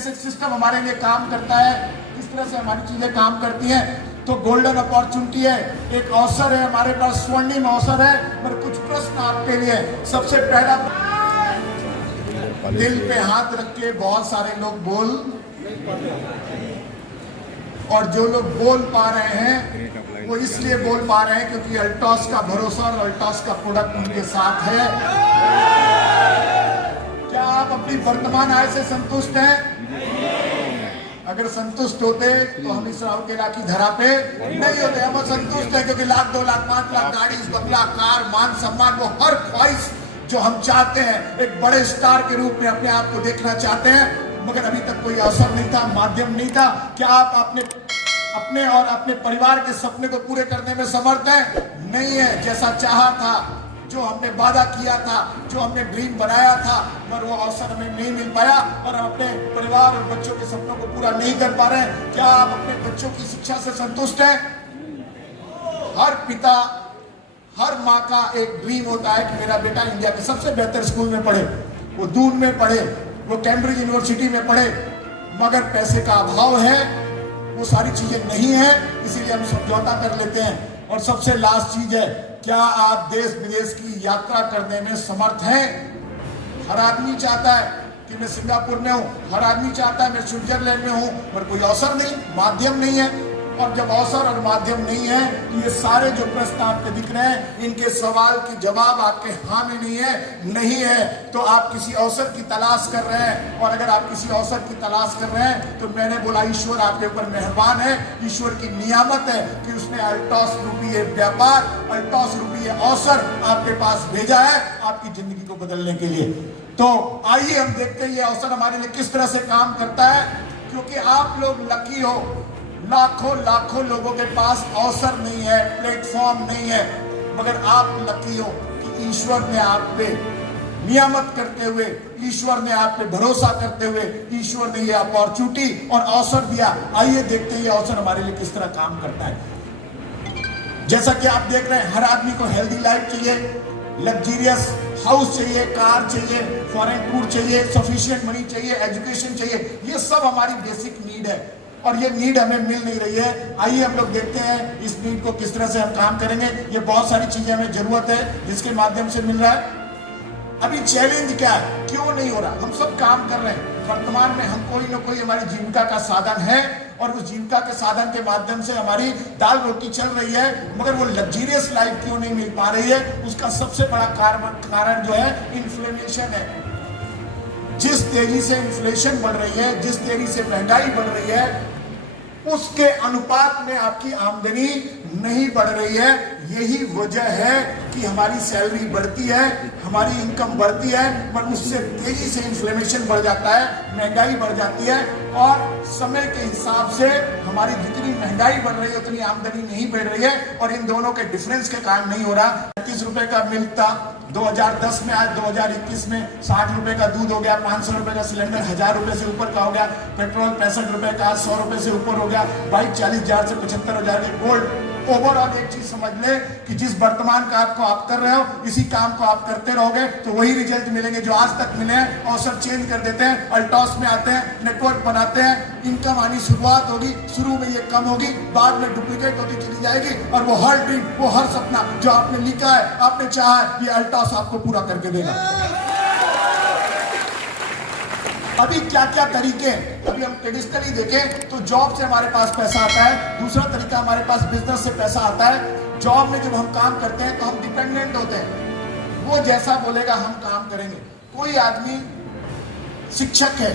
कैसे सिस्टम हमारे लिए काम करता है, किस तरह से हमारी चीजें काम करती हैं। तो गोल्डन अपॉर्चुनिटी है, एक अवसर है हमारे पास, स्वर्णिम अवसर है। पर कुछ प्रश्न आपके लिए। सबसे पहला, दिल पे हाथ रख के बहुत सारे लोग बोल, और जो लोग बोल पा रहे हैं वो इसलिए बोल पा रहे हैं क्योंकि अल्टॉस का भरोसा और अल्टॉस का प्रोडक्ट उनके साथ है। क्या आप अपनी वर्तमान आय से संतुष्ट हैं? अगर संतुष्ट होते तो हम इस राउरकेला की धरा पे नहीं होते। हम संतुष्ट हैं क्योंकि 1 लाख 2 लाख 5 लाख गाड़ी, बंगला, कार, मान सम्मान, वो हर ख्वाहिश जो हम चाहते हैं, एक बड़े स्टार के रूप में अपने आप को देखना चाहते हैं, मगर अभी तक कोई अवसर नहीं था, माध्यम नहीं था। क्या आप अपने और अपने परिवार के सपने को पूरे करने में समर्थ हैं? नहीं है। जैसा चाहा था, जो हमने वादा किया था, जो हमने ड्रीम बनाया था, पर वो अवसर हमें नहीं मिल पाया और हम अपने परिवार और बच्चों के सपनों को पूरा नहीं कर पा रहे हैं। क्या आप अपने बच्चों की शिक्षा से संतुष्ट हैं? हर पिता, हर माँ का एक ड्रीम होता है कि मेरा बेटा इंडिया के सबसे बेहतर स्कूल में पढ़े, वो दून में पढ़े, वो कैम्ब्रिज यूनिवर्सिटी में पढ़े, मगर पैसे का अभाव है, वो सारी चीजें नहीं है, इसीलिए हम समझौता कर लेते हैं। और सबसे लास्ट चीज है, क्या आप देश विदेश की यात्रा करने में समर्थ हैं? हर आदमी चाहता है कि मैं सिंगापुर में हूं, हर आदमी चाहता है मैं स्विट्जरलैंड में हूं, पर कोई अवसर नहीं, माध्यम नहीं है। और जब अवसर और माध्यम नहीं है तो ये सारे जो प्रश्न आपको दिख रहे हैं, इनके सवाल की जवाब आपके हाँ में नहीं है। तो आप किसी अवसर की तलाश कर रहे हैं, और अगर आप किसी अवसर की तलाश कर रहे हैं तो मैंने बोला ईश्वर आपके ऊपर मेहरबान है, ईश्वर की नियामत है कि उसने अल्टॉस रूपी ये व्यापार, अल्टॉस रूपी ये अवसर आपके पास भेजा है आपकी जिंदगी को बदलने के लिए। तो आइए हम देखते हैं ये अवसर हमारे लिए किस तरह से काम करता है, क्योंकि आप लोग लकी हो। लाखों लोगों के पास अवसर नहीं है, प्लेटफॉर्म नहीं है, मगर आप लकी हो कि ईश्वर ने आप पे नियामत करते हुए, ईश्वर ने आप पे भरोसा करते हुए, ईश्वर ने ये अपॉर्चुनिटी और अवसर दिया। आइए देखते हैं ये अवसर हमारे लिए किस तरह काम करता है। जैसा कि आप देख रहे हैं, हर आदमी को हेल्दी लाइफ चाहिए, लग्जरियस हाउस चाहिए, कार चाहिए, फॉरेन टूर चाहिए, सफिशिएंट मनी चाहिए, एजुकेशन चाहिए। ये सब हमारी बेसिक नीड है और ये नीड हमें मिल नहीं रही है। आइए हम लोग देखते हैं इस नीड को किस तरह से हम काम करेंगे। ये बहुत सारी चीजें हमें जरूरत है जिसके माध्यम से मिल रहा है। अभी चैलेंज क्या है, क्यों नहीं हो रहा? हम सब काम कर रहे हैं, वर्तमान में हम कोई ना कोई हमारी जीविका का साधन है, और उस जीविका के साधन के माध्यम से हमारी दाल रोटी चल रही है, मगर वो लग्जरियस लाइफ क्यों नहीं मिल पा रही है? उसका सबसे बड़ा कारण जो है इन्फ्लेशन है। जिस तेजी से इन्फ्लेशन बढ़ रही है, जिस तेजी से महंगाई बढ़ रही है, उसके अनुपात में आपकी आमदनी नहीं बढ़ रही है। यही वजह है कि हमारी सैलरी बढ़ती है, हमारी इनकम बढ़ती है, पर उससे तेजी से इन्फ्लेशन बढ़ जाता है, महंगाई बढ़ जाती है, और समय के हिसाब से हमारी जितनी महंगाई बढ़ रही है उतनी आमदनी नहीं बढ़ रही है, और इन दोनों के डिफरेंस के कारण नहीं हो रहा। 35 रुपए का मिल्क था 2010 में, आज 2021 में 60 रुपए का दूध हो गया, 500 रुपए का सिलेंडर 1000 रुपए से ऊपर का हो गया, पेट्रोल 65 रुपए का 100 रुपए से ऊपर हो गया, बाइक 40,000 से 75,000 के। गोल्ड ओवरऑल एक चीज समझ ले कि जिस वर्तमान काम को आप कर रहे हो, इसी काम को आप करते रहोगे तो वही रिजल्ट मिलेंगे जो आज तक मिले हैं। अवसर चेंज कर देते हैं, अल्टॉस में आते हैं, नेटवर्क बनाते हैं, इनकम आनी शुरुआत होगी, शुरू में ये कम होगी, बाद में डुप्लीकेट होती चली जाएगी, और वो हर ड्रीम, वो हर सपना जो आपने लिखा है, आपने चाहा है, ये अल्टॉस आपको पूरा करके देगा। अभी क्या क्या तरीके हैं? अभी हम ट्रेडिशनली देखें तो जॉब से हमारे पास पैसा आता है, दूसरा तरीका हमारे पास बिजनेस से पैसा आता है। जॉब में जब हम काम करते हैं तो हम डिपेंडेंट होते हैं, वो जैसा बोलेगा हम काम करेंगे। कोई आदमी शिक्षक है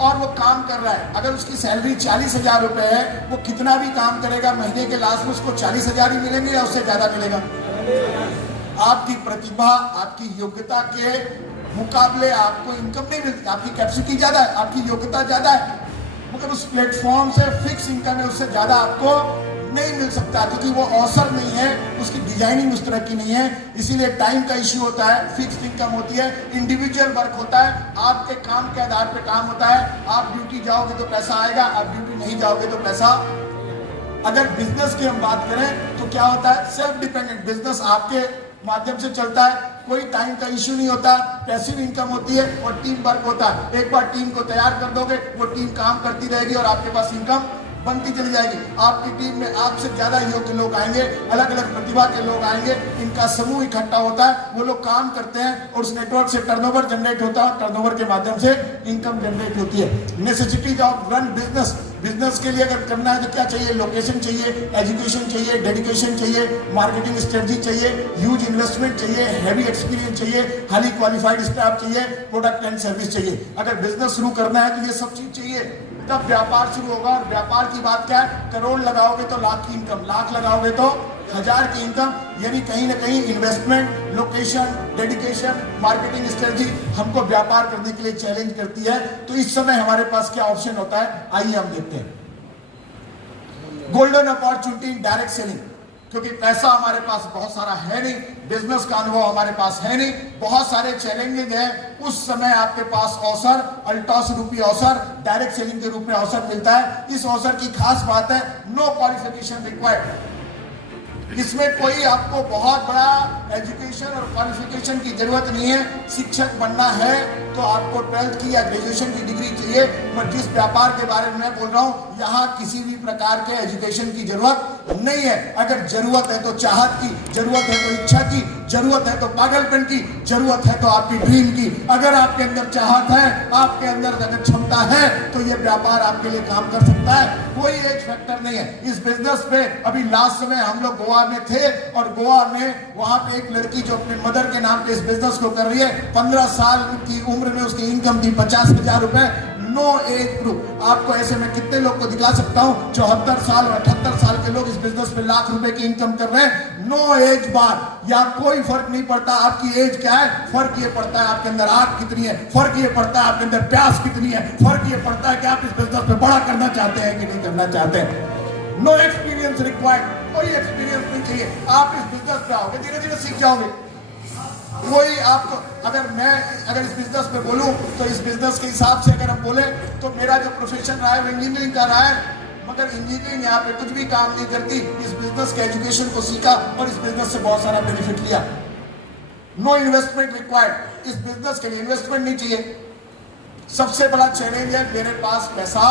और वो काम कर रहा है, अगर उसकी सैलरी 40,000 रुपए है, वो कितना भी काम करेगा, महीने के लास्ट में उसको 40,000 ही मिलेंगे या उससे ज्यादा मिलेगा? आपकी प्रतिभा, आपकी योग्यता के मुकाबले आपको इनकम नहीं मिलती। आपकी कैपेसिटी ज्यादा है, आपकी योग्यता ज्यादा है, मगर उस प्लेटफॉर्म से फिक्स इनकम है, उससे ज्यादा आपको नहीं मिल सकता, क्योंकि वो अवसर नहीं है, उसकी डिजाइनिंग उस तरह की नहीं है। इसीलिए टाइम का इश्यू होता है, फिक्स इनकम होती है, इंडिविजुअल वर्क होता है, आपके काम के आधार पर काम होता है। आप ड्यूटी जाओगे तो पैसा आएगा, आप ड्यूटी नहीं जाओगे तो पैसा। अगर बिजनेस की हम बात करें तो क्या होता है, सेल्फ डिपेंडेंट बिजनेस आपके माध्यम से चलता है, कोई टाइम का इश्यू नहीं होता, पैसिव इनकम होती है और टीम वर्क होता है। एक बार टीम को तैयार कर दोगे, वो टीम काम करती रहेगी और आपके पास इनकम बनती चली जाएगी। आपकी टीम में आपसे ज्यादा योग्य लोग आएंगे, अलग अलग प्रतिभा के लोग आएंगे, इनका समूह इकट्ठा होता है, वो लोग काम करते हैं और उस नेटवर्क से टर्नओवर जनरेट होता है, टर्नओवर के माध्यम से इनकम जनरेट होती है। Necessities of run business, business के लिए अगर करना है तो क्या चाहिए? लोकेशन चाहिए, एजुकेशन चाहिए, डेडिकेशन चाहिए, मार्केटिंग स्ट्रेटजी चाहिए, ह्यूज इन्वेस्टमेंट चाहिए, हैवी एक्सपीरियंस चाहिए, हाईली क्वालिफाइड स्टाफ चाहिए, प्रोडक्ट एंड सर्विस चाहिए। अगर बिजनेस शुरू करना है तो ये सब चीज चाहिए, तब व्यापार शुरू होगा। और व्यापार की बात क्या है? करोड़ लगाओगे तो लाख की इनकम, लाख लगाओगे तो 1000 की इनकम। यानी कहीं ना कहीं investment, location, dedication, marketing strategy हमको व्यापार करने के लिए चैलेंज करती है। तो इस समय हमारे पास क्या ऑप्शन होता है, आइए हम देखते हैं। गोल्डन अपॉर्चुनिटी डायरेक्ट सेलिंग, क्योंकि पैसा हमारे पास बहुत सारा है नहीं, बिजनेस का अनुभव हमारे पास है नहीं, बहुत सारे चैलेंजेस हैं। उस समय आपके पास अवसर, अल्टॉस रूपी अवसर, डायरेक्ट सेलिंग के रूप में अवसर मिलता है। इस अवसर की खास बात है, नो क्वालिफिकेशन रिक्वायर्ड। इसमें कोई आपको बहुत बड़ा एजुकेशन और क्वालिफिकेशन की जरूरत नहीं है। शिक्षक बनना है तो आपको 12th की या ग्रेजुएशन की डिग्री चाहिए। मैं जिस व्यापार के बारे में मैं बोल रहा हूं, यहाँ किसी भी प्रकार के एजुकेशन की जरूरत नहीं है। अगर जरूरत है तो चाहत की, जरूरत है तो इच्छा की, जरूरत है तो पागलपन की, जरूरत है तो आपकी ड्रीम की। अगर आपके अंदर चाहत है, आपके अंदर अगर क्षमता है, तो ये व्यापार आपके लिए काम कर सकता है। कोई एज फैक्टर नहीं है इस बिजनेस पे। अभी लास्ट समय हम लोग गोवा में थे और गोवा में वहां पे एक लड़की जो अपने मदर के नाम पे इस बिजनेस को कर रही है, 15 साल की उम्र में उसकी इनकम थी 50,000 रुपए। No age group. आपको ऐसे में कितने लोग को दिखा सकता हूं 74 साल और 78 साल के लोग इस बिजनेस में लाख रुपए की इनकम कर रहे हैं। नो एज बार, या कोई फर्क नहीं पड़ता आपकी एज क्या है, फर्क ये पड़ता है आपके अंदर आग कितनी है, फर्क ये पड़ता है आपके अंदर प्यास कितनी है, फर्क ये पड़ता है कि आप इस बिजनेस में बड़ा करना चाहते हैं कि नहीं करना चाहते हैं। नो एक्सपीरियंस रिक्वायर्ड, कोई एक्सपीरियंस नहीं चाहिए। आप इस बिजनेस पे आओगे, धीरे धीरे सीख जाओगे। कोई आपको, अगर इस बिजनेस में बोलूं तो इस बिजनेस के हिसाब से अगर हम बोले तो मेरा जो प्रोफेशन रहा है वो इंजीनियरिंग का रहा है, मगर इंजीनियरिंग यहाँ पे कुछ भी काम नहीं करती। इस बिजनेस के एजुकेशन को सीखा और इस बिजनेस से बहुत सारा बेनिफिट लिया। नो इन्वेस्टमेंट रिक्वायर्ड, इस बिजनेस के लिए इन्वेस्टमेंट नहीं चाहिए। सबसे बड़ा चैलेंज है मेरे पास पैसा।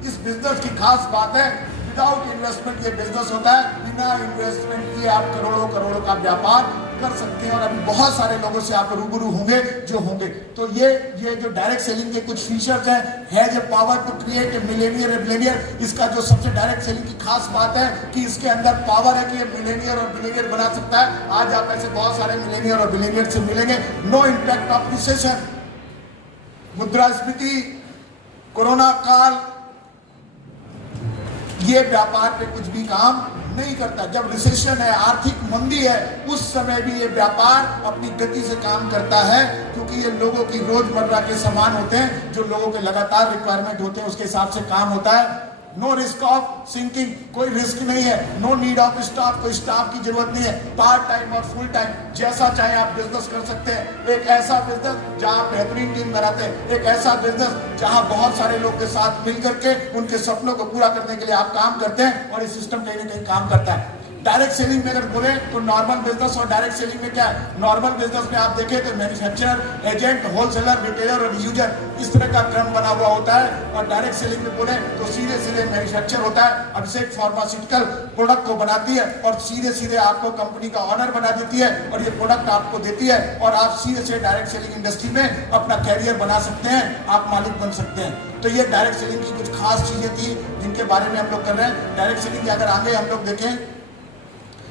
इस बिजनेस की खास बात है, विदाउट इन्वेस्टमेंट ये बिजनेस होता है। बिना इन्वेस्टमेंट किए आप करोड़ों करोड़ों का व्यापार कर सकते हैं और अभी बहुत सारे लोगों से आप रूबरू होंगे जो होंगे। तो ये जो डायरेक्ट सेलिंग के कुछ फीचर्स हैं, has a power to create a millionaire a billionaire. इसका जो सबसे डायरेक्ट सेलिंग की खास बात है कि इसके अंदर पावर है कि ये मिलेनियर और बिलियनियर बना सकता है। आज आप ऐसे बहुत सारे मिलेनियर और बिलियनियर से मिलेंगे। नो इम्पैक्ट ऑफ रिसेशन, मुद्रास्फीति, कोरोना काल, ये व्यापार पे कुछ भी काम नहीं करता। जब रिसेशन है, आर्थिक मंदी है, उस समय भी ये व्यापार अपनी गति से काम करता है, क्योंकि ये लोगों की रोजमर्रा के सामान होते हैं, जो लोगों के लगातार रिक्वायरमेंट होते हैं, उसके हिसाब से काम होता है। नो रिस्क ऑफ सिंकिंग, कोई रिस्क नहीं है। नो नीड ऑफ स्टाफ, कोई स्टाफ की जरूरत नहीं है। पार्ट टाइम और फुल टाइम जैसा चाहे आप बिजनेस कर सकते हैं। एक ऐसा बिजनेस जहां बेहतरीन टीम बनाते हैं, एक ऐसा बिजनेस जहां बहुत सारे लोग के साथ मिल करके उनके सपनों को पूरा करने के लिए आप काम करते हैं और ये सिस्टम कहीं ना कहीं काम करता है। डायरेक्ट सेलिंग में अगर बोले तो नॉर्मल बिजनेस और डायरेक्ट सेलिंग में क्या है? नॉर्मल बिजनेस में आप देखें तो मैन्युफैक्चरर, एजेंट, होलसेलर, रिटेलर और यूजर, इस तरह का क्रम बना हुआ होता है। और डायरेक्ट सेलिंग में बोले तो सीधे सीधे मैन्युफैक्चर होता है। अभिषेक फार्मास्यूटिकल प्रोडक्ट को बनाती है और सीधे सीधे आपको कंपनी का ऑनर बना देती है और ये प्रोडक्ट आपको देती है और आप सीधे से डायरेक्ट सेलिंग इंडस्ट्री में अपना कैरियर बना सकते हैं, आप मालिक बन सकते हैं। तो ये डायरेक्ट सेलिंग की कुछ खास चीजें थी जिनके बारे में हम लोग कर रहे हैं। डायरेक्ट सेलिंग के अगर आगे हम लोग देखें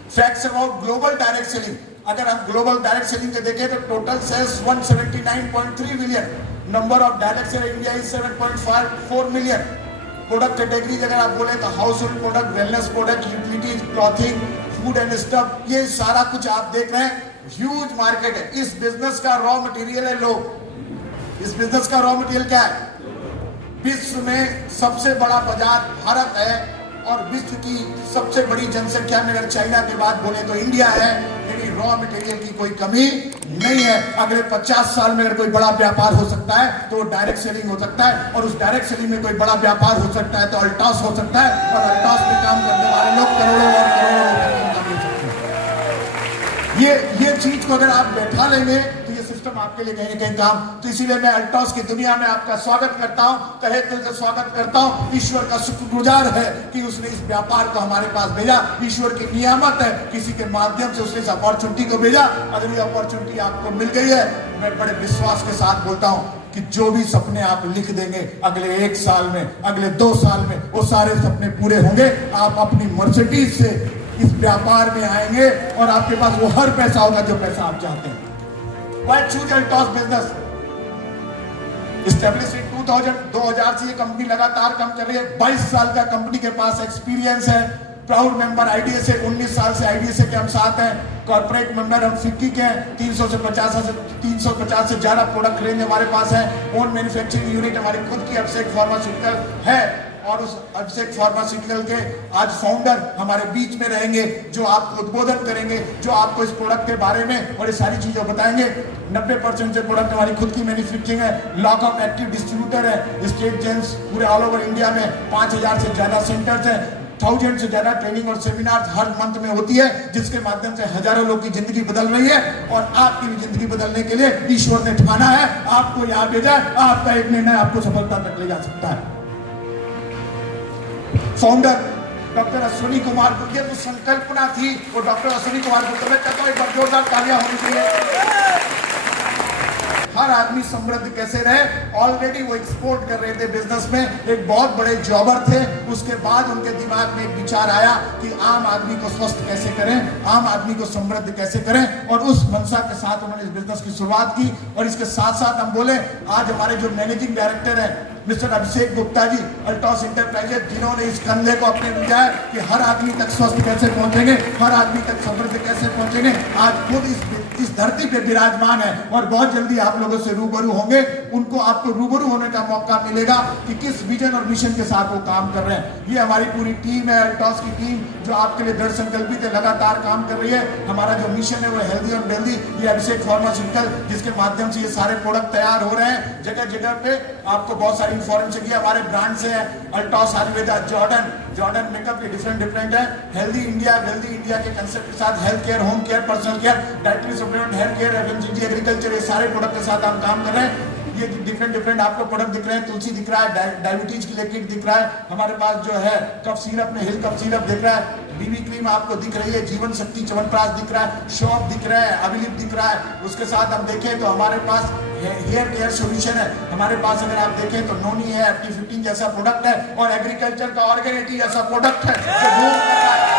facts about global direct selling, अगर हम ग्लोबल डायरेक्ट सेलिंग के देखें तो total sales 179.3 million, number of direct seller India is 7.4 million. Product categories अगर आप बोले तो household product, wellness product, utilities, clothing, food and stuff, ये सारा कुछ आप देख रहे हैं। ह्यूज मार्केट है। इस बिजनेस का रॉ मटेरियल है लोग। इस बिजनेस का रॉ मटेरियल क्या है? विश्व में सबसे बड़ा बाजार भारत है और विश्व की सबसे बड़ी जनसंख्या में अगर चाइना के बाद बोले तो इंडिया है। यानी रॉ मटेरियल की कोई कमी नहीं है। अगले 50 साल में अगर कोई बड़ा व्यापार हो सकता है तो डायरेक्ट सेलिंग हो सकता है और उस डायरेक्ट सेलिंग में कोई बड़ा व्यापार हो सकता है तो अल्टॉस हो सकता है और अल्टॉस में काम करने वाले लोग करोड़ों और करोड़ों रुपए की इनकम ले सकते हैं। ये चीज को अगर आप बैठा लेंगे तो ये सिस्टम आपके लिए कहीं ना कहीं काम। तो इसीलिए मैं अल्टॉस की दुनिया में आपका स्वागत करता हूं, तहे दिल से स्वागत करता हूं। ईश्वर का शुक्रगुजार है कि उसने इस व्यापार को हमारे पास भेजा। ईश्वर की नियामत है, किसी के माध्यम से उसने इस अपॉर्चुनिटी को भेजा। अगर ये अपॉर्चुनिटी आपको मिल गई है, मैं बड़े विश्वास के साथ बोलता हूं कि जो भी सपने आप लिख देंगे अगले 1 साल में, अगले 2 साल में, वो सारे सपने पूरे होंगे। आप अपनी मर्सिडीज से इस व्यापार में आएंगे और आपके पास वो हर पैसा होगा जो पैसा आप चाहते हैं। Why choose Altos business? Established in 2000 से ये कंपनी लगातार काम कर रही है। 22 साल का कंपनी के पास एक्सपीरियंस है। प्राउड मेंबर आईडीएसए, 19 साल से आईडीएसए के हम साथ हैं। कॉर्पोरेट मेंबर हम फिक्की के हैं। 350 से ज्यादा प्रोडक्ट रेंज हमारे पास है। ओन मैन्युफैक्चरिंग यूनिट हमारी खुद की अभिषेक फार्मास्यूटिकल है और उस अभिषेक फार्मास्यूटिकल के आज फाउंडर हमारे बीच में रहेंगे, जो आपको उद्बोधन करेंगे, जो आपको इस प्रोडक्ट के बारे में और ये सारी चीजें बताएंगे। 90% से प्रोडक्ट हमारी खुद की मैन्युफैक्चरिंग है। लॉक ऑफ एक्टिव डिस्ट्रीब्यूटर है। स्टेट जेम्स पूरे ऑल ओवर इंडिया में 5000 से ज्यादा सेंटर्स हैं। 1000 से ज्यादा ट्रेनिंग और सेमिनार हर मंथ में होती है, जिसके माध्यम से हजारों लोग की जिंदगी बदल रही है। और आपकी भी जिंदगी बदलने के लिए ईश्वर ने ठाना है, आपको यहाँ भेजा है। आपका एक निर्णय आपको सफलता तक ले जा सकता है। फाउंडर डॉक्टर अश्विनी कुमार को ये तो संकल्पना थी, और डॉक्टर अश्विनी कुमार को मैं कहता हूं एक बार जोरदार तालियां होनी चाहिए। हर आदमी समृद्ध कैसे रहे, ऑलरेडी वो एक्सपोर्ट कर रहे थे बिजनेस में, एक बहुत बड़े जॉबर थे। उसके बाद उनके दिमाग में एक विचार आया कि आम आदमी को स्वस्थ कैसे करें, आम आदमी को समृद्ध कैसे करें, और उस मंशा के साथ उन्होंने इस बिजनेस की शुरुआत की। और इसके साथ साथ हम बोले, आज हमारे जो मैनेजिंग डायरेक्टर है मिस्टर अभिषेक गुप्ता जी, अल्टॉस इंटरप्राइजेज, जिन्होंने इस कंधे को अपने लिया है कि हर आदमी तक स्वस्थ कैसे पहुंचेंगे, हर आदमी तक समृद्ध कैसे पहुंचेंगे, आज खुद इस धरती पे विराजमान है। और बहुत जल्दी आप लोगों से रूबरू होंगे। उनको आपको रूबरू होने का मौका मिलेगा कि किस विजन और मिशन के साथ वो काम कर रहे हैं। ये हमारी पूरी टीम है, अल्टॉस की टीम, जो आपके लिए दृढ़ संकल्पित है, लगातार काम कर रही है। हमारा जो मिशन है वो हेल्दी और वेल्दी, ये अभिषेक फार्मास्यूटिकल, जिसके माध्यम से ये सारे प्रोडक्ट तैयार हो रहे हैं। जगह जगह पे आपको बहुत सारी इंफॉर्मेशन की हमारे ब्रांड से है। अल्टॉस आयुर्वेदा, जॉर्डन मेकअप के डिफरेंट है। हेल्दी इंडिया, वेल्दी इंडिया के कंसेप्ट के साथ health care, home care, personal care, dietary supplement, hair care, FMCG, agriculture, ये सारे प्रोडक्ट के साथ हम काम कर रहे हैं। ये डिफरेंट आपको प्रोडक्ट दिख रहे हैं। तुलसी दिख रहा है, डायबिटीज के लिए किट दिख रहा है। हमारे पास जो है कफ सिरप में हिल कफ सिरप दिख रहा है। बीबी क्रीम आपको दिख रही है, जीवन शक्ति च्यवनप्राश दिख रहा है, शॉप दिख रहा है, अभिलिप दिख रहा है। उसके साथ हम देखें तो हमारे पास हेयर केयर सॉल्यूशन है। हमारे पास अगर आप देखें तो नोनी है, FT15 जैसा प्रोडक्ट है, और एग्रीकल्चर का ऑर्गेनिटी जैसा प्रोडक्ट है जो धूप कर रहा है।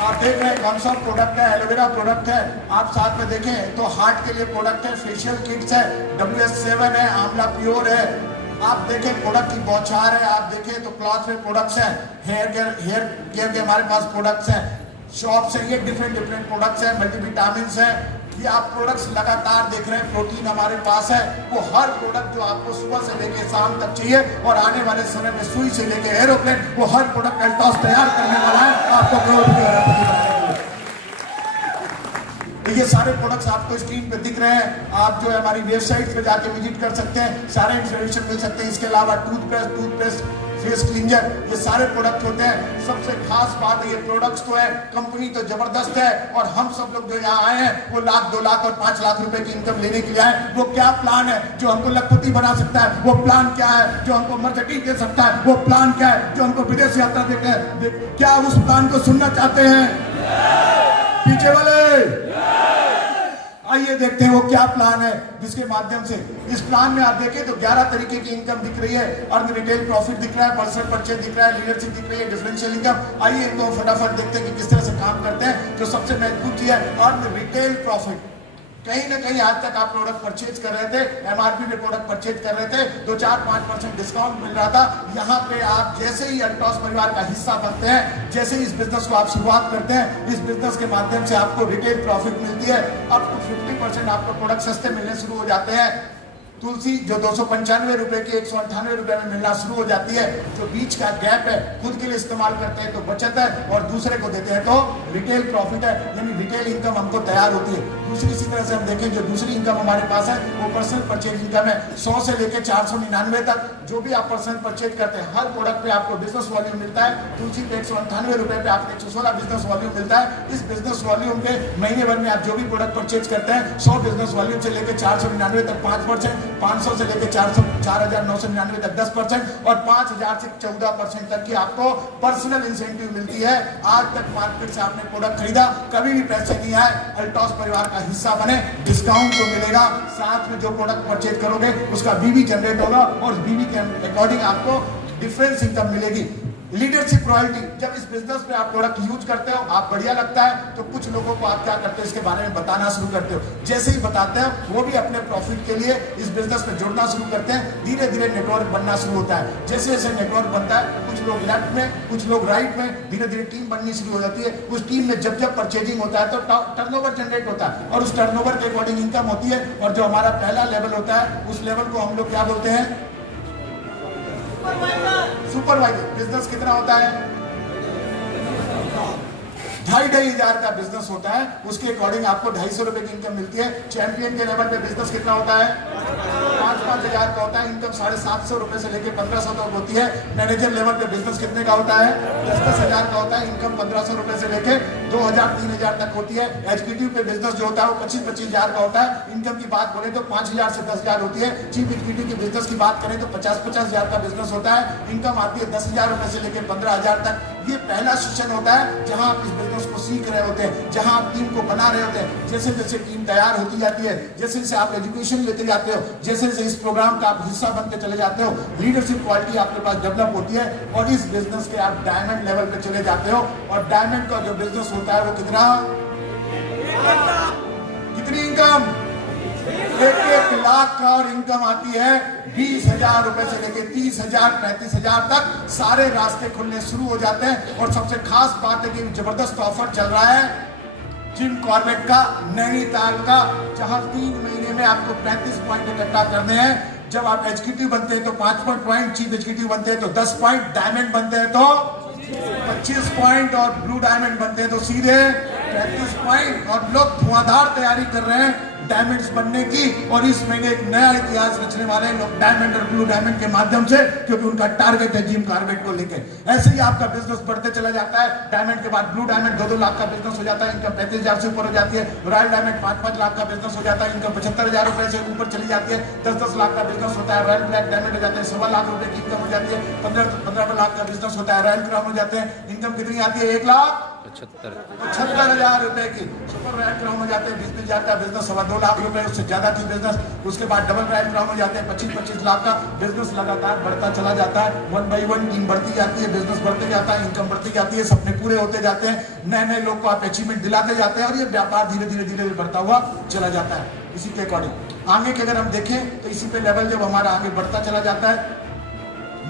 आप देख रहे हैं कौन सा प्रोडक्ट है, एलोवेरा प्रोडक्ट है। आप साथ में देखें तो हार्ट के लिए प्रोडक्ट है, फेशियल किट्स है, WS7 है, आंवला प्योर है। आप देखें प्रोडक्ट की बौछार है। आप देखें तो क्लॉथ में प्रोडक्ट्स हैं, हेयर केयर के हमारे पास प्रोडक्ट्स हैं, शॉप से ये डिफरेंट प्रोडक्ट्स हैं, मल्टीविटामिन्स हैं। ये आप प्रोडक्ट्स लगातार देख रहे हैं। प्रोटीन हमारे पास है, वो हर प्रोडक्ट जो आपको सुबह से लेके शाम तक चाहिए, और आने वाले समय में सुई से लेके एरोप्लेन, वो हर प्रोडक्ट अल्टॉस तैयार करने वाला है आपको करोड़पति बनाने के लिए। तो ये सारे प्रोडक्ट्स आपको स्क्रीन पे दिख रहे हैं। आप जो है हमारी वेबसाइट पे जाके विजिट कर सकते हैं, सारे इंफॉर्मेशन मिल सकते हैं। इसके अलावा टूथपेस्ट, फेस क्लींजर, ये सारे प्रोडक्ट होते हैं। सबसे खास बात ये प्रोडक्ट्स तो है, कंपनी तो जबरदस्त है, और हम सब लोग जो यहाँ आए हैं वो 1 लाख, 2 लाख और 5 लाख रुपए की इनकम लेने के लिए आए। वो क्या प्लान है जो हमको लखपति बना सकता है? वो प्लान क्या है जो हमको मर्सिडीज दे सकता है? वो प्लान क्या है जो हमको विदेश यात्रा देते हैं? क्या उस प्लान को सुनना चाहते हैं पीछे वाले? आइए देखते हैं वो क्या प्लान है जिसके माध्यम से, इस प्लान में आप देखें तो 11 तरीके की इनकम दिख रही है। अर्न रिटेल प्रॉफिट दिख रहा है, पर्सनल परचेज दिख रहा है, लीडरशिप दिख रही है, डिफरेंशियल इनकम। आइए इनको फटाफट देखते हैं कि किस तरह से काम करते हैं। जो सबसे महत्वपूर्ण चीज है अर्न रिटेल प्रॉफिट। कहीं ना कहीं आज तक आप प्रोडक्ट परचेज कर रहे थे, MRP पे प्रोडक्ट परचेज कर रहे थे, 2, 4, 5% डिस्काउंट मिल रहा था। यहाँ पे आप जैसे ही अल्टॉस परिवार का हिस्सा बनते हैं, जैसे ही इस बिजनेस को आप शुरुआत करते हैं, इस बिजनेस के माध्यम से आपको रिटेल प्रॉफिट मिलती है। अब तो 50% आपको प्रोडक्ट सस्ते मिलने शुरू हो जाते हैं। तुलसी जो 295 रुपए की 198 रुपए में मिलना शुरू हो जाती है। जो बीच का गैप है खुद के लिए इस्तेमाल करते हैं तो बचत है, और दूसरे को देते हैं तो रिटेल प्रॉफिट है, यानी रिटेल इनकम हमको तैयार होती है। दूसरी इसी तरह से हम देखें जो दूसरी इनकम हमारे पास है वो पर्सनल परचेज इनकम है। 100 से लेकर 499 तक जो भी आप पर्सनल परचेज करते हैं हर प्रोडक्ट पे आपको बिजनेस वॉल्यूम मिलता है। तुलसी पे 198 रुपए पे आपको 116 बिजनेस वॉल्यूम मिलता है। इस बिजनेस वॉल्यूम पे महीने भर में आप जो भी प्रोडक्ट परचेज करते हैं 100 बिजनेस वॉल्यूम से लेकर 499 तक 5%, 500 से लेकर 4,999 तक 10% और 5,000 से 14% तक की आपको पर्सनल इंसेंटिव मिलती है। आज तक मार्केट से आपने प्रोडक्ट खरीदा, कभी भी पैसे नहीं आए, अल्टॉस परिवार का हिस्सा बने, डिस्काउंट तो मिलेगा, साथ में जो प्रोडक्ट परचेज करोगे उसका बीवी जनरेट होगा और बीवी के अकॉर्डिंग आपको डिफरेंस इनकम मिलेगी। लीडरशिप रॉयल्टी, जब इस बिजनेस में आप प्रोडक्ट यूज करते हो आप बढ़िया लगता है तो कुछ लोगों को आप क्या करते हो इसके बारे में बताना शुरू करते हो। जैसे ही बताते हो वो भी अपने प्रॉफिट के लिए इस बिजनेस में जुड़ना शुरू करते हैं। धीरे धीरे नेटवर्क बनना शुरू होता है। जैसे जैसे नेटवर्क बनता है कुछ लोग लेफ्ट में कुछ लोग राइट में, धीरे धीरे टीम बननी शुरू हो जाती है। उस टीम में जब जब परचेजिंग होता है तो टर्नओवर जनरेट होता है और उस टर्नओवर के अकॉर्डिंग इनकम होती है। और जो हमारा पहला लेवल होता है उस लेवल को हम लोग क्या बोलते हैं? सुपरवाइजर। बिजनेस कितना होता है? 2,500 का बिजनेस होता है, उसके अकॉर्डिंग आपको 250 रुपए की इनकम मिलती है। चैंपियन के लेवल पे बिजनेस कितना होता है? 5,000 का होता है। इनकम 750 रुपए से लेकर 1,500 तक होती है। मैनेजर लेवल पे बिजनेस कितने का होता है? 10,000 का होता है। इनकम 1,500 रुपए से लेकर 2,000-3,000 तक होती है। एग्जीक्यूटिव पे बिजनेस जो होता है वो 25,000 का होता है। इनकम की बात करें तो 5,000 से 10,000 होती है। चीफ एग्जीक्यूटिव की बिजनेस की बात करें तो 50,000 का बिजनेस होता है। इनकम आती है 10,000 रुपए से लेकर 15,000 तक। ये पहला सेशन होता है जहां आप इस बिजनेस को सीख रहे होते हैं, जहां आप टीम को बना रहे होते हैं। जैसे जैसे टीम तैयार होती जाती है, जैसे जैसे आप एजुकेशन लेते जाते हो, जैसे जैसे इस प्रोग्राम का आप हिस्सा बनते चले जाते हो, लीडरशिप क्वालिटी आपके पास डेवलप होती है और इस बिजनेस के आप डायमंड लेवल पे चले जाते हो। और डायमंड का जो बिजनेस होता है वो कितनी इनकम? 1 लाख का और इनकम आती है 20,000 रुपए से लेकर 30,000 35,000 तक। सारे रास्ते खुलने शुरू हो जाते हैं। और सबसे खास बात है कि जबरदस्त ऑफर चल रहा है जिम कॉर्बेट का, नैनीताल का, जहां 3 महीने में आपको 35 पॉइंट इकट्ठा करने हैं। जब आप एग्जीक्यूटिव बनते हैं तो 5 पॉइंट, चीफ एग्जीक्यूटिव बनते हैं तो 10 पॉइंट, डायमंड बनते हैं तो 25 पॉइंट और ब्लू डायमंड बनते हैं तो सीधे 35 पॉइंट। और लोग धुआंधार तैयारी कर रहे हैं डायमंड्स बनने की। और इस महीने एक नया इतिहास रचने वाले हैं लोग डायमंड और ब्लू डायमंड के माध्यम से, क्योंकि उनका टारगेट है जिम कॉर्बेट को लेकर। ऐसे ही आपका बिजनेस बढ़ते चला जाता है। डायमंड के बाद ब्लू डायमंड 2-2 लाख का बिजनेस हो जाता है। इनकम 35,000 से ऊपर हो जाती है। रॉयल डायमंड 5-5 लाख का बिजनेस हो जाता है। इनकम 75,000 रुपए से ऊपर चली जाती है। 10-10 लाख का बिजनेस होता है। रॉयल ब्लैक डायमंड हो जाते हैं 1.25 लाख रुपए की इनकम हो जाती है। 15 लाख का बिजनेस होता है। रॉयल क्राउन हो जाते हैं, इनकम कितनी आती है? 1,75,000 रुपए की। सुपर रॉयल क्राउन हो जाते हैं 20,000 का बिजनेस, 2.25 लाख रुपए उससे ज्यादा की बिजनेस। उसके बाद डबल रॉयल क्राउन हो जाते हैं 25-25 लाख का बिजनेस। लगातार बढ़ता चला जाता है। 1 by 1 टीम बढ़ती जाती है, बिजनेस बढ़ते जाता है, इनकम बढ़ती जाती है, सपने पूरे होते जाते हैं, नए नए लोग को आप अचीवमेंट दिलाते जाते हैं और ये व्यापार धीरे धीरे धीरे बढ़ता हुआ चला जाता है। इसी के अकॉर्डिंग आगे के अगर हम देखें तो इसी पे लेवल जब हमारा आगे बढ़ता चला जाता है,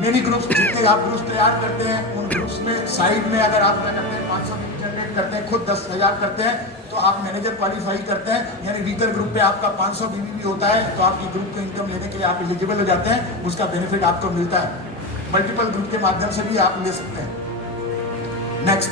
मेनी ग्रुप्स, जितने आप ग्रुप्स तैयार करते हैं उन ग्रुप्स में साइड में अगर आप क्या करते हैं 500 जनरेट करते हैं, खुद 10,000 करते हैं तो आप मैनेजर क्वालिफाई करते हैं। यानी वीकर ग्रुप पे आपका 500 बीबी होता है तो आपकी ग्रुप के इनकम लेने के लिए आप एलिजिबल हो जाते हैं, उसका बेनिफिट आपको मिलता है। मल्टीपल ग्रुप के माध्यम से भी आप ले सकते हैं। Next,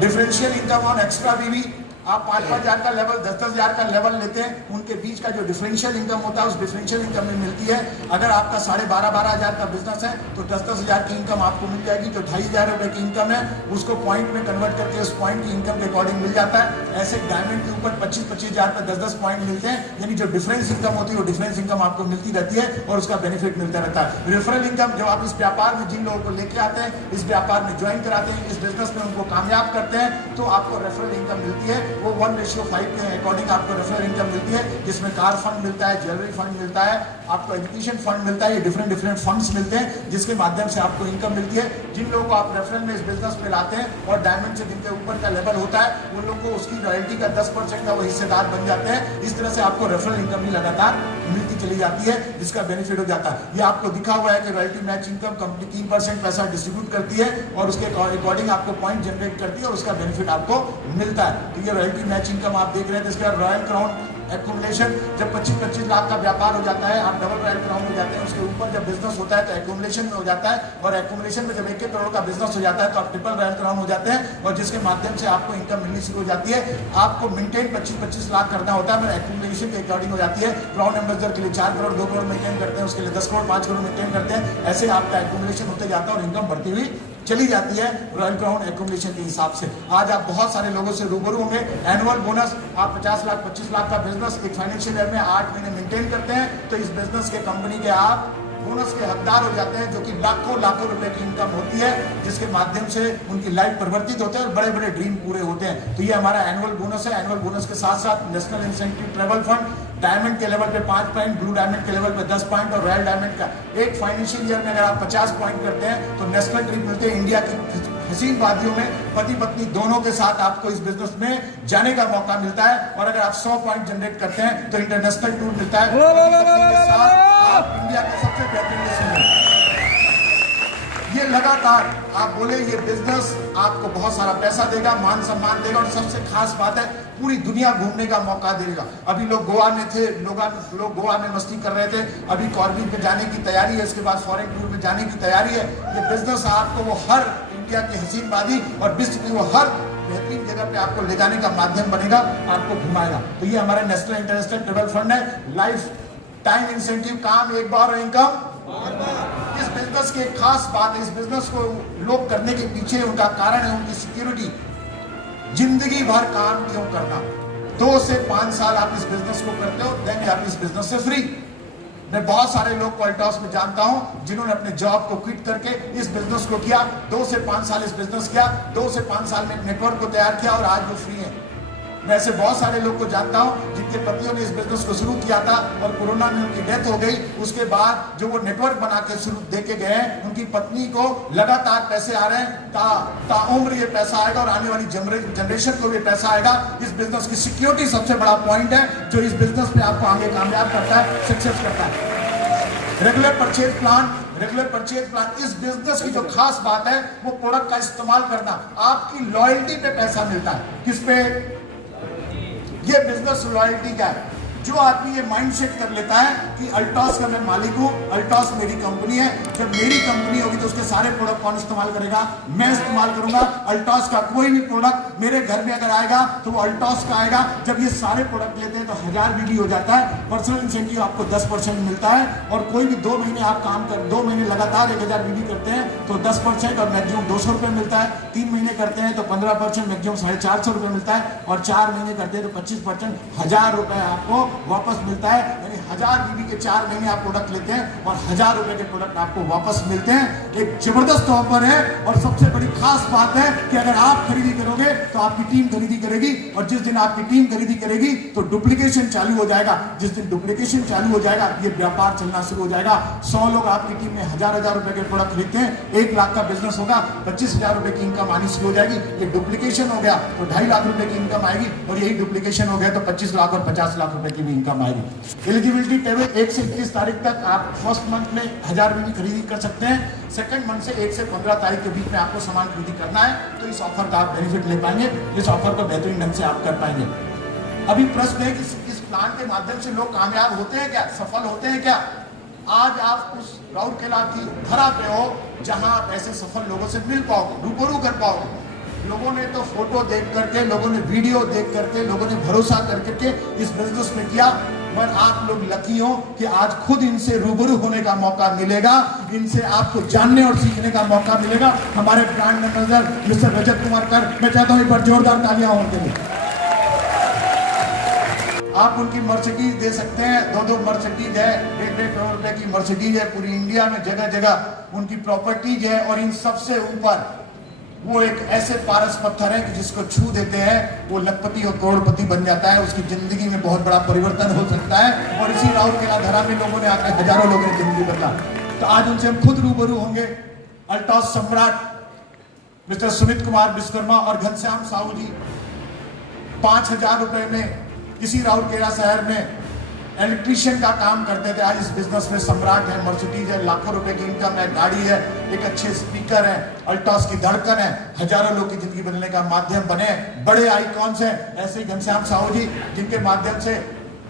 differential income on extra BB. आप 5,000 का लेवल 10,000 का लेवल लेते हैं, उनके बीच का जो डिफरेंशियल इनकम होता है उस डिफरेंशियल इनकम में मिलती है। अगर आपका 12,500 का बिजनेस है तो 10,000 की इनकम आपको मिल जाएगी। जो 2,500 रुपए की इनकम है उसको पॉइंट में कन्वर्ट करके उस पॉइंट की इनकम के अकॉर्डिंग मिल जाता है। ऐसे डायमंड के ऊपर 25,000 पे 10-10 पॉइंट मिलते हैं। यानी जो डिफरेंस इनकम होती है वो डिफरेंस इनकम आपको मिलती रहती है और उसका बेनिफिट मिलता रहता है। रेफरल इनकम, जब आप इस व्यापार में जिन लोगों को लेके आते हैं, इस व्यापार में ज्वाइन कराते हैं, इस बिजनेस में उनको कामयाब करते हैं तो आपको रेफरल इनकम मिलती है। वो 1:5 के अकॉर्डिंग आपको रेफरल इनकम मिलती है, जिसमें कार फंड मिलता है, ज्वेलरी फंड मिलता है, आपको एजुकेशन फंड मिलता है। ये डिफरेंट फंड्स मिलते हैं जिसके माध्यम से आपको इनकम मिलती है। जिन लोगों को आप रेफरल में इस बिजनेस में लाते हैं और डायमंड से जिनके ऊपर का लेवल होता है उन लोगों को उसकी रॉयल्टी का 10% का वो हिस्सेदार बन जाते हैं। इस तरह से आपको रेफरल इनकम भी लगातार मिलती चली जाती है जिसका बेनिफिट हो जाता है। ये आपको दिखा हुआ है कि रॉयल्टी मैच इनकम कंपनी 3% पैसा डिस्ट्रीब्यूट करती है और उसके अकॉर्डिंग आपको पॉइंट जनरेट करती है और उसका बेनिफिट आपको मिलता है। तो ये रॉयल्टी मैच इनकम आप देख रहे थे। इसके बाद रॉयल क्राउन एक्यूमुलेशन जब 25-25 लाख का व्यापार हो जाता है, आप डबल रॉयल क्राउन हो जाते हैं। उसके ऊपर जब बिजनेस होता है तो एक्यूमुलेशन में हो जाता है, और एक्यूमुलेशन में जब 1 करोड़ का बिजनेस हो जाता है तो आप ट्रिपल रॉयल क्राउन हो जाते हैं, और जिसके माध्यम से आपको इनकम मिलनी शुरू हो जाती है। आपको मेंटेन 25-25 लाख करना होता है, मगर एक्यूमुलेशन के अकॉर्डिंग हो जाती है। क्राउन एम्बेसडर के लिए 4 करोड़ 2 करोड़ मेंटेन करते हैं, उसके लिए 10 करोड़ 5 करोड़ मेंटेन करते हैं। ऐसे आपका एक्यूमुलेशन होते जाता है और इनकम बढ़ती हुई चली जाती है रॉयल क्राउन एक्यूमुलेशन के हिसाब से। आज आप बहुत सारे लोगों से रूबरू होंगे। एनुअल बोनस आप 50 लाख 25 लाख का बिजनेस एक फाइनेंशियल ईयर में 8 महीने मेंटेन करते हैं तो इस बिजनेस के कंपनी के आप बोनस के हकदार हो जाते हैं, जो कि लाखों लाखों रुपए की इनकम होती है, जिसके माध्यम से उनकी लाइफ परिवर्तित होते हैं और बड़े बड़े ड्रीम पूरे होते हैं। तो ये हमारा एनुअल बोनस है। एनुअल बोनस के साथ साथ national incentive travel fund diamond के लेवल पे 5 पॉइंट, ब्लू डायमंड के लेवल पे 10 पॉइंट और रॉयल डायमंड का एक फाइनेंशियल ईयर में अगर आप 50 पॉइंट करते हैं तो नेशनल ट्रिप मिलते हैं। इंडिया की हसीन वादियों में पति पत्नी दोनों के साथ आपको इस बिजनेस में जाने का मौका मिलता है, और अगर आप 100 पॉइंट जनरेट करते हैं तो इंटरनेशनल टूर मिलता है। आप इंडिया के सबसे बेहतरीन डेस्टिनेशन। ये लगातार आप बोले ये बिजनेस आपको बहुत सारा पैसा देगा, मान सम्मान देगा, और सबसे खास बात है पूरी दुनिया घूमने का मौका देगा। अभी लोग गोवा में थे, लोग गोवा में मस्ती कर रहे थे, अभी कॉर्बेट में जाने की तैयारी है, इसके बाद फॉरेन टूर में जाने की तैयारी है। ये बिजनेस आपको वो हर इंडिया की हसीन वादी और विश्व की वो हर बेहतरीन जगह पे आपको ले जाने का माध्यम बनेगा, आपको घुमाएगा। तो ये हमारा नेशनल इंटरनेशनल ट्रेवल फंड है। लाइफ टाइम इंसेंटिव, काम एक बार और इनकम। इस बिजनेस की एक खास बात है, इस बिजनेस को लोग करने के पीछे उनका कारण है उनकी सिक्योरिटी। जिंदगी भर काम क्यों करना? 2 से 5 साल आप इस बिजनेस को करते हो, देन आप इस बिजनेस से फ्री। मैं बहुत सारे लोग को अल्टॉस में जानता हूं जिन्होंने अपने जॉब को क्विट करके इस बिजनेस को किया, 2 से 5 साल इस बिजनेस किया, 2 से 5 साल में नेटवर्क को तैयार किया और आज वो फ्री है। मैं ऐसे बहुत सारे लोग को जानता हूं जिनके पतियों ने इस बिजनेस को शुरू किया था और कोरोना में उनकी डेथ हो गई। उसके बाद जो वो नेटवर्क बना के शुरू देके गए हैं, उनकी पत्नी को लगातार पैसे आ रहे हैं, ता उम्र ये पैसा आएगा और आने वाली जनरेशन को भी पैसा आएगा। इस बिजनेस की सिक्योरिटी सबसे बड़ा पॉइंट है जो इस बिजनेस में आपको आगे कामयाब करता है, सक्सेस करता है। Regular purchase plan, regular purchase plan, इस बिजनेस की जो खास बात है वो प्रोडक्ट का इस्तेमाल करना। आपकी लॉयल्टी पे पैसा मिलता है। किस पे? ये बिजनेस लॉयल्टी का है। जो आदमी ये माइंडसेट कर लेता है कि अल्टॉस का मैं मालिक हूं, अल्टॉस मेरी कंपनी है, जब मेरी कंपनी होगी तो उसके सारे प्रोडक्ट कौन इस्तेमाल करेगा? मैं इस्तेमाल करूंगा। अल्टॉस का कोई भी प्रोडक्ट मेरे घर में अगर आएगा तो वो अल्टॉस का आएगा। जब ये सारे प्रोडक्ट लेते हैं तो 1000 बीबी हो जाता है। पर्सनल इंसेंटिव आपको 10% मिलता है, और कोई भी 2 महीने आप काम कर 2 महीने लगातार 1000 बीबी करते हैं तो 10% और मैक्सिमम 200 रुपये मिलता है। 3 महीने करते हैं तो 15%, मैक्सिमम 450 रुपये मिलता है, और 4 महीने करते हैं तो 25%, 1000 रुपये आपको वापस मिलता है। यानी 1000 बीबी के 4 महीने आप प्रोडक्ट लेते हैं और 1000 रुपए के प्रोडक्ट आपको वापस मिलते हैं। एक जबरदस्त ऑफर है, और सबसे बड़ी खास बात है कि अगर आप खरीदी करोगे तो आपकी टीम खरीदी करेगी, और जिस दिन आपकी टीम खरीदी करेगी तो डुप्लीकेशन चालू हो जाएगा। जिस दिन डुप्लीकेशन चालू हो जाएगा ये व्यापार चलना शुरू हो जाएगा। 100 लोग आपकी टीम में 1000 रुपए के प्रोडक्ट खरीदते हैं, 1 लाख का बिजनेस होगा, 25,000 रुपए की इनकम आनी शुरू हो जाएगी। ये डुप्लीकेशन हो गया तो 2.5 लाख रुपए की इनकम आएगी, और यही डुप्लीकेशन हो गया तो 25 लाख और 50 लाख रुपए की भी इनकम आएगी। एलिजिबिलिटी टेबल 1 से 21 तारीख तक आप फर्स्ट मंथ में 1000 बीबी खरीदी कर सकते हैं। सेकंड मंथ से 1 से 15 तारीख के बीच में आपको सामान खरीदी करना है, तो इस ऑफर का आप बेनिफिट ले पाएंगे, इस ऑफर को बेहतरीन ढंग से आप कर पाएंगे। अभी प्रश्न है कि इस प्लान के माध्यम से लोग कामयाब होते हैं क्या, सफल होते हैं क्या? आज आप उस राउरकेला की धरा पे हो जहां आप ऐसे सफल लोगों से मिल पाओगे, रूबरू कर पाओगे। लोगों ने तो फोटो देख करके, लोगों ने वीडियो देख करके, लोगों ने भरोसा कर करके इस बिजनेस में किया, पर आप लोग लकी हो कि आज खुद इनसे रूबरू होने का मौका मिलेगा, इनसे आपको जानने और सीखने का मौका मिलेगा। हमारे brand ambassador mister Rajat Kumar कर, मैं चाहता हूं एक बार जोरदार तालियां हो उनके लिए। आप उनकी मर्सिडीज दे सकते हैं, 2-2 मर्सिडीज है, 1.5 करोड़ रुपए की मर्सिडीज है, पूरी इंडिया में जगह जगह उनकी प्रॉपर्टीज है। और इन सबसे ऊपर वो एक ऐसे पारस पत्थर है कि जिसको छू देते हैं वो लखपति और करोड़पति बन जाता है, उसकी जिंदगी में बहुत बड़ा परिवर्तन हो सकता है। और इसी राउरकेला धरा में लोगों ने आकर हजारों लोगों ने जिंदगी बदला। तो आज उनसे हम खुद रूबरू होंगे। अल्टॉस सम्राट मिस्टर सुमित कुमार विश्वकर्मा और घनश्याम साहू जी 5000 रुपए में इसी राउरकेला शहर में इलेक्ट्रीशियन का काम करते थे। आज इस बिजनेस में सम्राट है, मर्सिडीज है, लाखों रुपए की इनकम है, गाड़ी है, एक अच्छे स्पीकर है, अल्टॉस की धड़कन है, हजारों लोग की जिंदगी बदलने का माध्यम बने। बड़े आइकॉन्स हैं ऐसे घनश्याम साहू जी, जिनके माध्यम से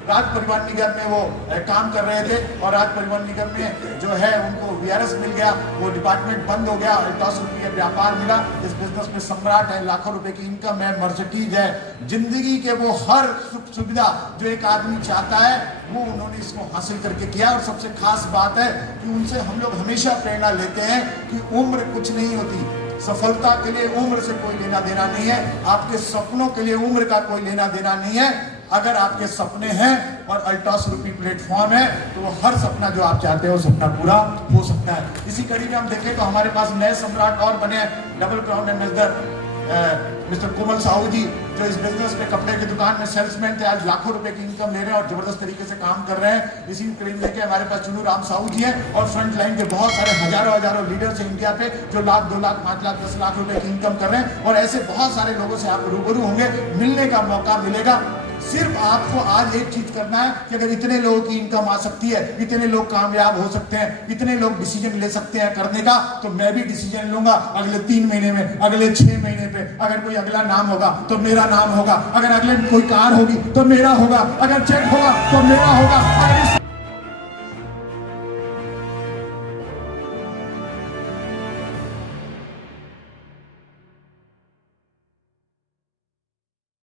राज परिवहन निगम में वो काम कर रहे थे और राज परिवहन निगम में जो है उनको वीआरएस मिल गया, वो डिपार्टमेंट बंद हो गया, अल्टॉस रुपये व्यापार मिला। इस बिजनेस में सम्राट है, लाखों रुपए की इनकम है, मर्सिडीज है, जिंदगी के वो हर सुख सुविधा जो एक आदमी चाहता है वो उन्होंने इसको हासिल करके किया। और सबसे खास बात है कि उनसे हम लोग हमेशा प्रेरणा लेते हैं कि उम्र कुछ नहीं होती, सफलता के लिए उम्र से कोई लेना देना नहीं है, आपके सपनों के लिए उम्र का कोई लेना देना नहीं है। अगर आपके सपने हैं और अल्टॉस रुपी प्लेटफॉर्म है तो वो हर सपना जो आप चाहते हो सपना पूरा हो सकता है। इसी कड़ी में हम देखें तो हमारे पास नए सम्राट और बने हैं, डबल क्राउन एम्बेसडर मिस्टर कोमल साहू जी, जो इस बिजनेस में कपड़े की दुकान में सेल्समैन थे, आज लाखों रुपए की इनकम ले रहे हैं और जबरदस्त तरीके से काम कर रहे हैं। इसी कड़ी में देखें हमारे पास चुनू राम साहू जी हैं और फ्रंट लाइन के बहुत सारे हजारों लीडर्स हैं इंडिया पे जो लाख 2 लाख 5 लाख 10 लाख रुपए की इनकम कर रहे हैं। और ऐसे बहुत सारे लोगों से आप रूबरू होंगे, मिलने का मौका मिलेगा। सिर्फ आपको आज एक चीज करना है कि अगर इतने लोगों की इनकम आ सकती है, इतने लोग कामयाब हो सकते हैं, इतने लोग डिसीजन ले सकते हैं करने का, तो मैं भी डिसीजन लूंगा अगले 3 महीने में, अगले 6 महीने पे। अगर कोई अगला नाम होगा तो मेरा नाम होगा, अगर अगले कोई कार होगी तो मेरा होगा, अगर चेक होगा तो मेरा होगा।